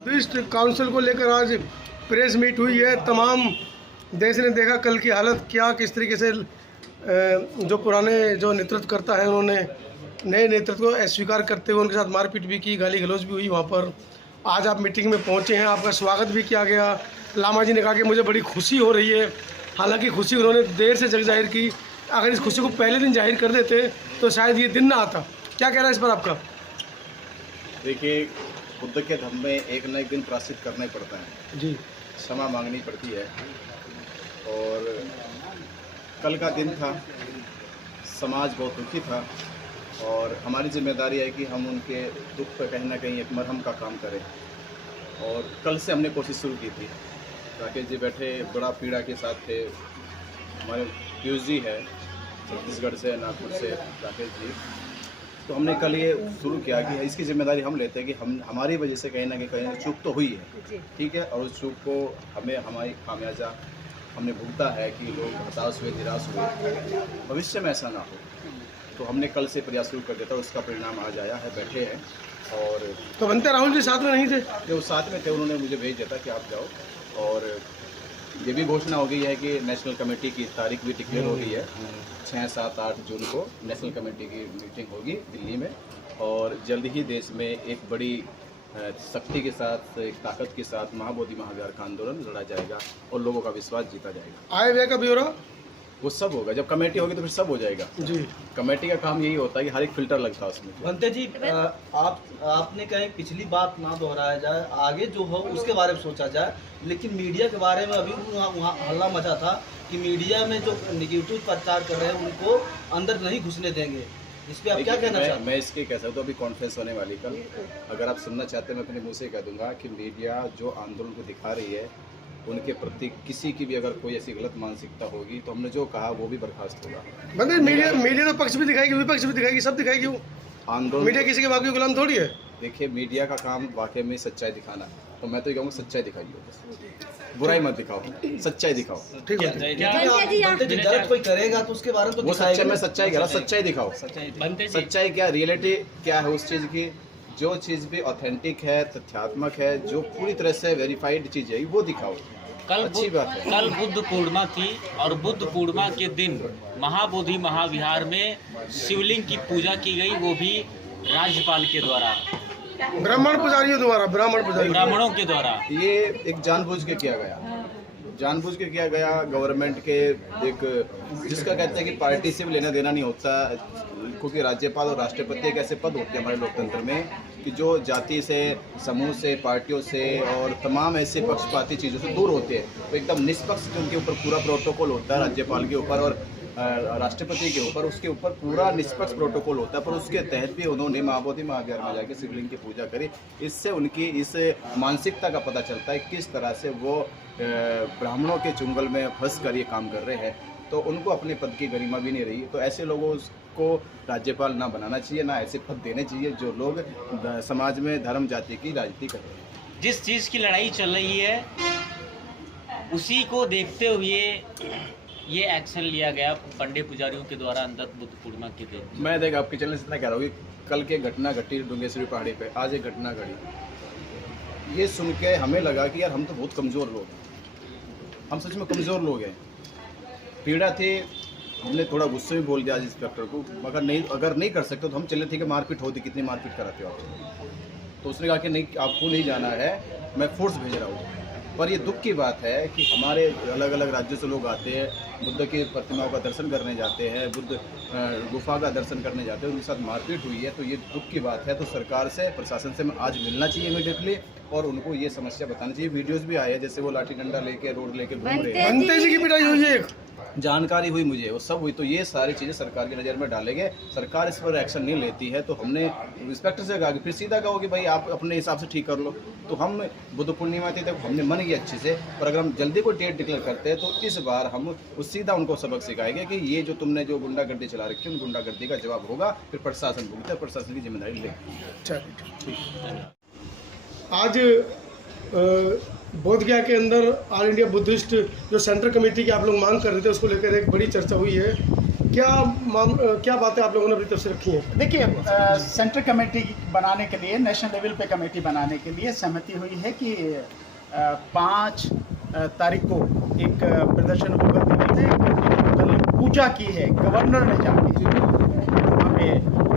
Buddhist council को लेकर आज प्रेस मीट हुई है। तमाम देश ने देखा कल की हालत क्या, किस तरीके से जो पुराने जो नेतृत्व करता है उन्होंने नए नेतृत्व को अस्वीकार करते हुए उनके साथ मारपीट भी की, गाली गलौज भी हुई वहाँ पर। आज आप मीटिंग में पहुँचे हैं, आपका स्वागत भी किया गया। लामा जी ने कहा कि मुझे बड़ी खुशी हो रही है, हालांकि खुशी उन्होंने देर से जग जाहिर की। अगर इस खुशी को पहले दिन जाहिर कर देते तो शायद ये दिन ना आता। क्या कहना है इस पर आपका? देखिए, बुद्ध के धर्म में एक न एक दिन प्रायश्चित करना ही पड़ता है जी, क्षमा मांगनी पड़ती है। और कल का दिन था, समाज बहुत दुखी था और हमारी जिम्मेदारी है कि हम उनके दुख पर कहीं ना कहीं एक मरहम का काम करें। और कल से हमने कोशिश शुरू की थी। राकेश जी बैठे बड़ा पीड़ा के साथ थे, हमारे पीयूष जी है छत्तीसगढ़ से, नागपुर से राकेश जी। तो हमने कल ये शुरू किया कि इसकी जिम्मेदारी हम लेते हैं कि हमारी वजह से कहीं ना कहीं चूक तो हुई है, ठीक है, और उस चूक को हमें हमारी खामियाजा हमने भुगता है कि लोग हताश हुए, निराश हुए, भविष्य में ऐसा ना हो। तो हमने कल से प्रयास शुरू कर दिया था, उसका परिणाम आज आया है, बैठे हैं। और तो बनते राहुल जी साथ में नहीं थे? जो साथ में थे उन्होंने मुझे भेज दिया था कि आप जाओ। और ये भी घोषणा हो गई है कि नेशनल कमेटी की तारीख भी डिक्लेयर हो गई है। 6, 7, 8 जून को नेशनल कमेटी की मीटिंग होगी दिल्ली में। और जल्द ही देश में एक बड़ी शक्ति के साथ, एक ताकत के साथ महाबोधि महाविहार का आंदोलन लड़ा जाएगा और लोगों का विश्वास जीता जाएगा। आए हुए का ब्यौरा वो सब होगा। जब कमेटी होगी तो फिर सब हो जाएगा जी। कमेटी का काम यही होता है कि हर एक फिल्टर लगता है उसमें। बनते जी, आपने कहीं पिछली बात ना दोहराया जाए, आगे जो हो उसके बारे में सोचा जाए, लेकिन मीडिया के बारे में अभी वहाँ हल्ला मचा था कि मीडिया में जो निगेटिव प्रचार कर रहे हैं उनको अंदर नहीं घुसने देंगे। इस पर आप क्या कहना चाहते हैं? मैं इसके कह सकता हूँ, अभी कॉन्फ्रेंस होने वाली कल, अगर आप सुनना चाहते हैं मैं अपने मुँह से कह दूंगा कि मीडिया जो आंदोलन को दिखा रही है उनके प्रति किसी की भी अगर कोई ऐसी गलत मानसिकता होगी तो हमने जो कहा वो भी बर्खास्त होगा। मतलब मीडिया तो पक्ष भी दिखाएगी, विपक्ष भी दिखाएगी, सब दिखाएगी। वो आंदोलन मीडिया किसी के बाप की गुलाम थोड़ी है। देखिए, मीडिया का काम वाकई में सच्चाई दिखाना, तो मैं तो ये कहूँगा सच्चाई दिखाइए, बुराई मत दिखाओ, सच्चाई दिखाओ। ठीक है, बनते जी, गलत कोई करेगा तो उसके बारे में तो वो सच्चाई में सच्चाई कह रहा, सच्चाई दिखाओ। सच्चाई क्या, रियलिटी क्या है उस चीज़ की, जो चीज़ भी ऑथेंटिक है, तथ्यात्मक है, जो पूरी तरह से वेरीफाइड चीज़ है वो दिखाओ। अच्छी बात है। कल बुद्ध पूर्णिमा थी और बुद्ध पूर्णिमा के दिन महाबोधि महाविहार में शिवलिंग की पूजा की गई, वो भी राज्यपाल के द्वारा, ब्राह्मण पुजारियों द्वारा, ब्राह्मणों के द्वारा। ये एक जानबूझ के किया गया, गवर्नमेंट के एक, जिसका कहते हैं कि पार्टी से भी लेना देना नहीं होता, क्योंकि राज्यपाल और राष्ट्रपति एक ऐसे पद होते हैं हमारे लोकतंत्र में कि जो जाति से, समूह से, पार्टियों से और तमाम ऐसे पक्षपाती चीज़ों से दूर होते हैं। तो एकदम निष्पक्ष उनके ऊपर पूरा प्रोटोकॉल होता है, राज्यपाल के ऊपर और राष्ट्रपति के ऊपर, उसके ऊपर पूरा निष्पक्ष प्रोटोकॉल होता है। पर उसके तहत भी उन्होंने महाबोधि महाविहार में जाकर शिवलिंग की पूजा करी। इससे उनकी इस मानसिकता का पता चलता है किस तरह से वो ब्राह्मणों के चुंगल में फंस कर ये काम कर रहे हैं। तो उनको अपने पद की गरिमा भी नहीं रही। तो ऐसे लोगों को राज्यपाल ना बनाना चाहिए, ना ऐसे पद देने चाहिए जो लोग समाज में धर्म जाति की राजनीति कर रहे हैं। जिस चीज़ की लड़ाई चल रही है उसी को देखते हुए ये एक्शन लिया गया पंडित पुजारियों के द्वारा अंदर बुद्ध पूर्णिमा के दिन। मैं देख आपके चैनल से इतना कह रहा हूँ कि कल के घटना घटी डुंगेश्वरी पहाड़ी पे, आज एक घटना घटी। ये सुन के हमें लगा कि यार हम तो बहुत कमज़ोर लोग हैं, हम सच में कमज़ोर लोग हैं। पीड़ा थी, हमने थोड़ा गुस्से में बोल दिया आज इंस्पेक्टर को, मगर अगर नहीं कर सकते तो हम चले थे कि मारपीट होती, कितनी मारपीट कराते हो आप। तो उसने कहा कि नहीं, आपको नहीं जाना है, मैं फोर्स भेज रहा हूँ। पर ये दुख की बात है कि हमारे अलग अलग राज्यों से लोग आते हैं, बुद्ध की प्रतिमाओं का दर्शन करने जाते हैं, बुद्ध गुफा का दर्शन करने जाते हैं, उनके साथ मारपीट हुई है। तो ये दुख की बात है। तो सरकार से, प्रशासन से आज मिलना चाहिए इमीडिएटली और उनको ये समस्या बतानी चाहिए। वीडियोस भी आए हैं, जैसे वो लाठी डंडा लेके रोड लेके घूम रहे हैं। बनते जी की पिटाई हुई है, जानकारी हुई मुझे, वो सब हुई। तो ये सारी चीज़ें सरकार की नज़र में डालेंगे। सरकार इस पर एक्शन नहीं लेती है तो हमने इंस्पेक्टर से कहा कि फिर सीधा कहो कि भाई आप अपने हिसाब से ठीक कर लो। तो हम बुद्ध पूर्णिमा थी, तो हमने मन किया अच्छे से, पर अगर हम जल्दी कोई डेट डिक्लेयर करते हैं तो इस बार हम सीधा उनको सबक सिखाएंगे कि ये जो तुमने जो गुंडागर्दी चला रखी है, उन गुंडागर्दी का जवाब होगा, फिर प्रशासन भुगते, प्रशासन की जिम्मेदारी लेगी। आज बोधगया के अंदर ऑल इंडिया बुद्धिस्ट जो सेंट्रल कमेटी की आप लोग मांग कर रहे थे, उसको लेकर एक बड़ी चर्चा हुई है। क्या बातें आप लोगों ने अपनी तरफ से रखी हैं? देखिए, सेंट्रल कमेटी बनाने के लिए, नेशनल लेवल पे कमेटी बनाने के लिए सहमति हुई है कि 5 तारीख को एक प्रदर्शन होगा दिल्ली में। कल पूजा की है गवर्नर ने जाके वहाँ पे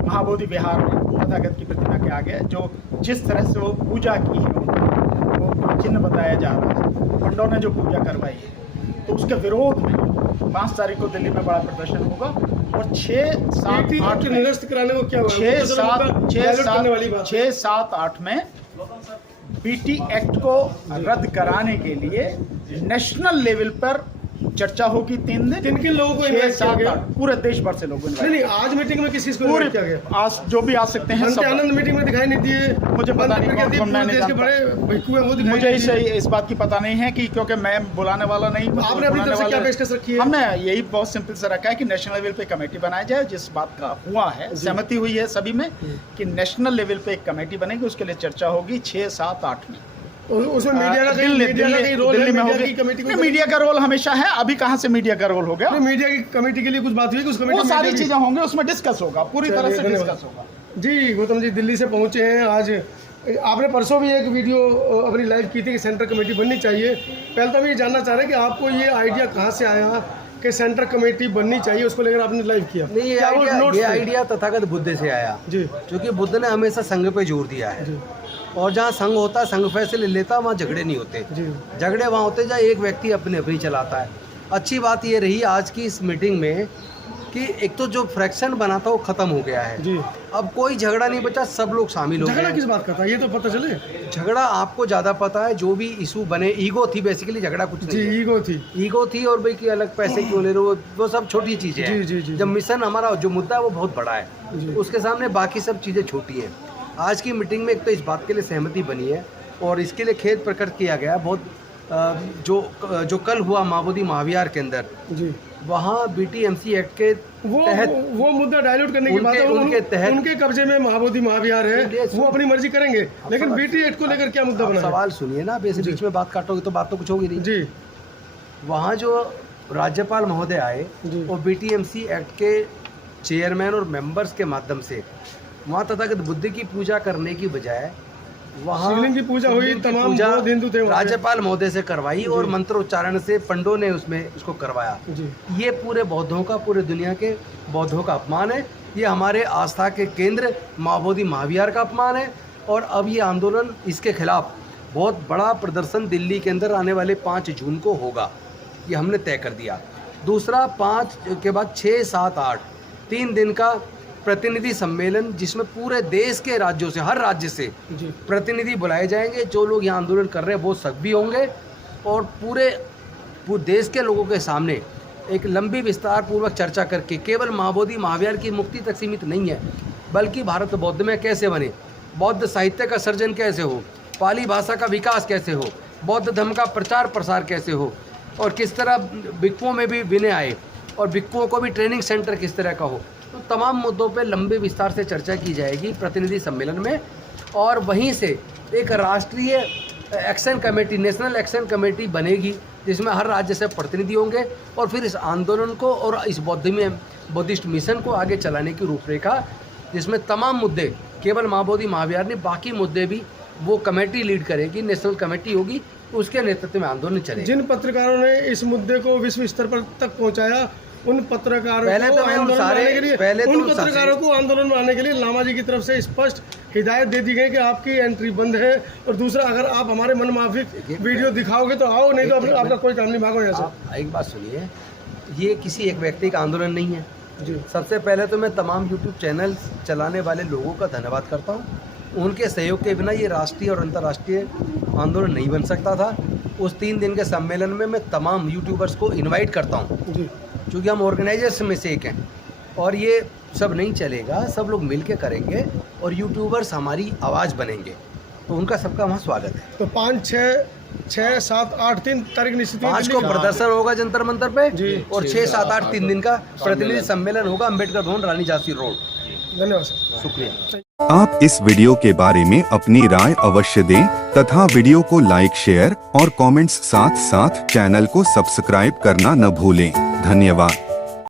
महाबोधि विहार में तथागत की प्रतिमा के आगे, जो जिस तरह से वो पूजा की है वो चिन्ह बताया जा रहा है, पंडों ने जो पूजा करवाई है, तो उसके विरोध में 5 तारीख को दिल्ली में बड़ा प्रदर्शन होगा। और 6, 7, 8 निरस्त कराने को क्या हुआ? 6, 7, 8 में बीटी एक्ट को रद्द कराने के लिए नेशनल लेवल पर चर्चा होगी 3 दिन। किन किन लोगों को 6, इनवाइट किया 7, गया? 8 पूरे देश भर से लोग नहीं, आज मीटिंग में किस चीज को पूरे इनवाइट किया गया? आज जो भी आ सकते हैं बनते सब। आनंद मीटिंग में दिखाई नहीं दिए, मुझे पता नहीं पूरे कौन मैं नहीं देश के जानता। बड़े भिक्खु हैं वो दिखाई मुझे नहीं दिए। इस बात की पता नहीं है कि, क्योंकि मैं बुलाने वाला नहीं हूं। आपने अपनी तरफ से क्या पेशकश रखी है? हमने यही बहुत सिंपल से रखा है कि नेशनल लेवल पे कमेटी बनाई जाए। जिस बात का हुआ है, सहमति हुई है सभी में कि नेशनल लेवल पे एक कमेटी बनेगी, उसके लिए चर्चा होगी 6, 7, 8 में। उसमें मीडिया का कहीं रोल है? दिल्ली में मीडिया होगी। की कमेटी को मीडिया का रोल हमेशा है, अभी कहाँ से मीडिया का रोल हो गया? मीडिया की कमेटी के लिए कुछ बात हुई कि उस कमेटी वो में सारी मीडिया की- चीजें होंगी, उसमें डिस्कस होगा, पूरी तरह से धन्यवाद। डिस्कस होगा। जी गौतम जी दिल्ली से पहुंचे हैं आज। आपने परसों भी एक वीडियो अपनी लाइव की थी कि सेंट्रल कमेटी बननी चाहिए। पहले तो हम ये जानना चाह रहे हैं कि आपको ये आइडिया कहाँ से आया कि सेंट्रल कमेटी बननी चाहिए, उसको लेकर आपने लाइव किया? नहीं, ये क्या वो notes थे? आइडिया तथागत बुद्ध से आया, जी क्योंकि बुद्ध ने हमेशा संघ पे जोर दिया है। जी और जहाँ संघ होता है, संघ फैसले लेता है, वहाँ झगड़े नहीं होते। जी झगड़े वहाँ होते जहाँ एक व्यक्ति अपनी चलाता है। अच्छी बात ये रही आज की इस मीटिंग में कि एक तो जो फ्रैक्शन बना था वो खत्म हो गया है। जी अब कोई झगड़ा नहीं बचा, सब लोग शामिल हो झगड़ा गए। किस बात का था ये तो पता चले? झगड़ा आपको ज़्यादा पता है, जो भी इशू बने, ईगो थी बेसिकली, झगड़ा कुछ जी नहीं है। ईगो थी। ईगो थी और भाई कि अलग पैसे क्यों ले रहे हो, वो सब छोटी चीज़ें हैं। जी, जी, जी, जब जी। मिशन हमारा जो मुद्दा है वो बहुत बड़ा है, जी। उसके सामने बाकी सब चीज़ें छोटी हैं। आज की मीटिंग में एक तो इस बात के लिए सहमति बनी है और इसके लिए खेद प्रकट किया गया बहुत। जो कल हुआ महाबोधि महाविहार के अंदर, जी वहाँ बीटीएमसी एक्ट के तहत वो मुद्दा डायल्यूट करने की बात है। उनके तहत उनके कब्जे में महाबोधि महाविहार है, वो अपनी मर्जी करेंगे, लेकिन बीटी एक्ट को लेकर क्या मुद्दा बना है? सवाल सुनिए ना, बेसिक बीच में बात काटोगे तो बात तो कुछ होगी नहीं। जी वहाँ जो राज्यपाल महोदय आए जी। वो बीटीएमसी एक्ट के चेयरमैन और मेंबर्स के माध्यम से वहाँ तथागत बुद्ध की पूजा करने की बजाय वहाँ शिवलिंग की पूजा हुई, शिवलिंग की तमाम पूजा बौद्ध हिंदू थे वहाँ पे। राज्यपाल महोदय से करवाई और मंत्रोच्चारण से पंडों ने उसमें उसको करवाया। जी ये पूरे बौद्धों का, पूरे दुनिया के बौद्धों का अपमान है। ये हमारे आस्था के केंद्र महाबोधि महाविहार का अपमान है। और अब ये आंदोलन, इसके खिलाफ बहुत बड़ा प्रदर्शन दिल्ली के अंदर आने वाले 5 जून को होगा, ये हमने तय कर दिया। दूसरा 5 के बाद 6, 7, 8 3 दिन का प्रतिनिधि सम्मेलन, जिसमें पूरे देश के राज्यों से, हर राज्य से जी प्रतिनिधि बुलाए जाएंगे। जो लोग यहाँ आंदोलन कर रहे हैं वो सब भी होंगे और पूरे देश के लोगों के सामने एक लंबी विस्तार पूर्वक चर्चा करके, केवल महाबोधि महाविहार की मुक्ति तक सीमित नहीं है, बल्कि भारत बौद्ध में कैसे बने, बौद्ध साहित्य का सर्जन कैसे हो, पाली भाषा का विकास कैसे हो, बौद्ध धर्म का प्रचार प्रसार कैसे हो, और किस तरह भिक्षुओं में भी विनय आए और भिक्षुओं को भी ट्रेनिंग सेंटर किस तरह का हो। तो तमाम मुद्दों पे लंबे विस्तार से चर्चा की जाएगी प्रतिनिधि सम्मेलन में। और वहीं से एक राष्ट्रीय action committee, national action committee बनेगी, जिसमें हर राज्य से प्रतिनिधि होंगे और फिर इस आंदोलन को और इस बौद्धिस्ट मिशन को आगे चलाने की रूपरेखा, जिसमें तमाम मुद्दे, केवल महाबोधि महाविहार नहीं, बाकी मुद्दे भी वो कमेटी लीड करेगी, नेशनल कमेटी होगी, उसके नेतृत्व में आंदोलन चलेगा। जिन पत्रकारों ने इस मुद्दे को विश्व स्तर पर तक पहुंचाया, उन पत्रकारों पहले को तो मैं उन आंदोलन सारे- बनाने के लिए, पहले तो उन उन सारे- पत्रकारों को आंदोलन बनाने के लिए लामा जी की तरफ से स्पष्ट हिदायत दे दी गई कि आपकी एंट्री बंद है, और दूसरा अगर आप हमारे मनमाफिक वीडियो दिखाओगे तो आओ, नहीं तो आपका कोई काम नहीं, भागो यहाँ से। आप एक बात सुनिए, ये किसी एक व्यक्ति का आंदोलन नहीं है। जी सबसे पहले तो मैं तमाम यूट्यूब चैनल चलाने वाले लोगों का धन्यवाद करता हूँ। उनके सहयोग के बिना ये राष्ट्रीय और अंतर्राष्ट्रीय आंदोलन नहीं बन सकता था। उस 3 दिन के सम्मेलन में मैं तमाम यूट्यूबर्स को इनवाइट करता हूँ, जी क्योंकि हम ऑर्गेनाइजर्स में से एक हैं और ये सब नहीं चलेगा, सब लोग मिल के करेंगे और यूट्यूबर्स हमारी आवाज़ बनेंगे, तो उनका सबका वहाँ स्वागत है। तो 5, 6, 7, 8 3 तारीख निश्चित है 5 को दिल्ली का। प्रदर्शन होगा जंतर मंतर पे जी। और 6, 7, 8 3 दिन का प्रतिनिधि सम्मेलन होगा अम्बेडकर भवन, रानी झांसी रोड। धन्यवाद सर। शुक्रिया। आप इस वीडियो के बारे में अपनी राय अवश्य दें तथा वीडियो को लाइक, शेयर और कमेंट्स साथ साथ चैनल को सब्सक्राइब करना न भूलें। धन्यवाद।